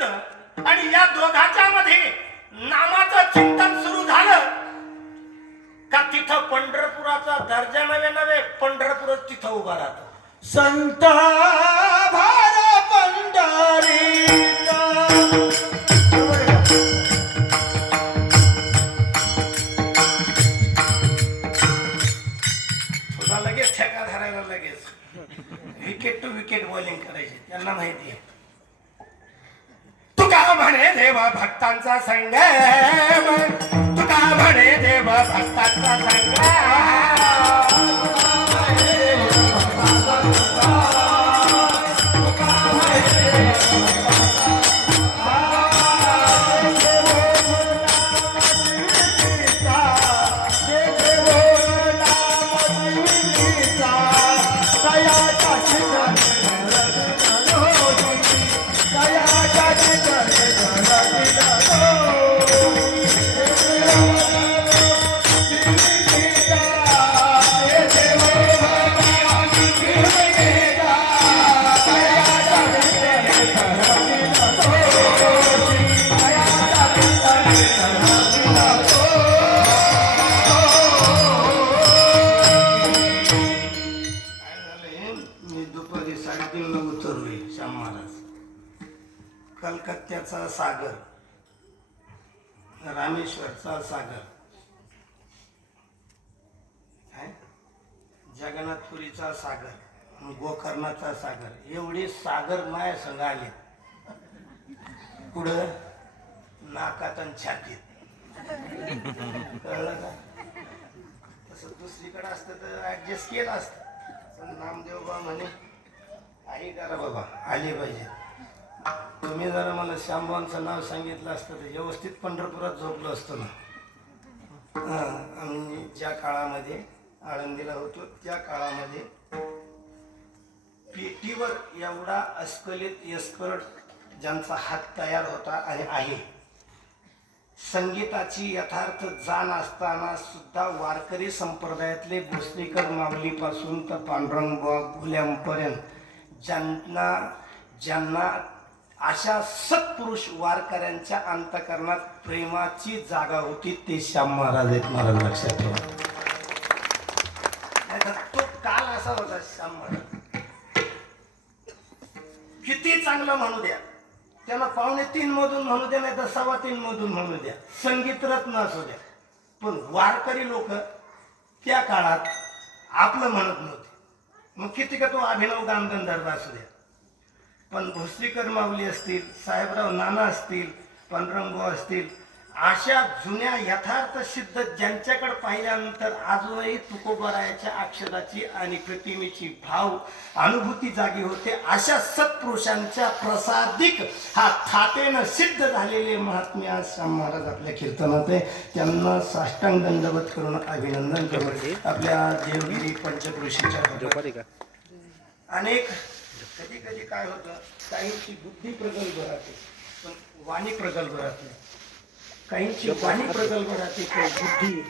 संत आणि या दोघांच्या मध्ये नामाचं चिंतन सुरू झालं का तिथं पंढरपुराचा दर्जा नव्हे नव्हे पंढरपूरच तिथं उभा राहतो. संत भार पंढरीचा. तुला लगेच ठेका धरायला लगेच विकेट टू विकेट बॉलिंग करायची त्यांना माहिती आहे. तुका म्हणे देव भक्तांचा संगम, तुका म्हणे देव भक्तांचा संगम. कलकत्त्याचा सागर, रामेश्वरचा सागर, जगन्नाथपुरीचा सागर, गोकर्णाचा सागर, एवढे सागर माया संघ आले. पुढं नाकात आणि छातीत. कळलं का? तसं दुसरीकडे असतं तर ऍडजस्ट केलं असतं, पण नामदेव बा म्हणे आई करा बाबा, आले पाहिजे. तुम्ही जरा मला श्यामभाऊंचं नाव सांगितलं असतं तर व्यवस्थित पंढरपुरात झोपलो असतो ना. आम्ही ज्या काळामध्ये आळंदीला होतो त्या काळामध्ये पेटीवर एवढा अस्खलित एक्सपर्ट ज्यांचा हात तयार होता आणि आहे, संगीताची यथार्थ जाण असताना सुद्धा वारकरी संप्रदायातले भोसलेकर माऊलीपासून तर पांडुरंग बोल्यांपर्यंत ज्यांना अशा सत्पुरुष वारकऱ्यांच्या अंतकरणात प्रेमाची जागा होती ते श्याम महाराज आहेत. महाराज लक्षात ठेवा. तो काल असा होता श्याम महाराज. किती चांगलं म्हणू द्या, त्यांना 2:45 मधून म्हणू द्या, नाही तर 3:15 मधून म्हणू द्या, संगीत रत्न असू द्या, पण वारकरी लोक त्या काळात आपलं म्हणत नव्हते. मग किती का तो अभिनव गानगंधर्व असू द्या, पण भोसलेकर माऊली असतील, साहेबराव नाना असतील, पांडुरंगभाऊ असतील, अशा जुन्या यथार्थ सिद्ध ज्यांच्याकडे पाहिल्यानंतर अजूनही तुकोबारायाच्या अक्षराची आणि प्रतिमेची भाव अनुभूती जागी होते, अशा सत्पुरुषांच्या प्रसादिक हा थाटेनं सिद्ध झालेले महात्मे आज श्याम महाराज आपल्या कीर्तनात आहे. त्यांना साष्टांग दंडवत करून अभिनंदन करून आपल्या देवगिरी पंचक्रोशीच्या अनेक कधी कधी काय होतं, काहींची बुद्धी प्रगल्भ राहते पण वाणी प्रगल्भ राहते, काहींची वाणी प्रगल्भ राहते पण बुद्धी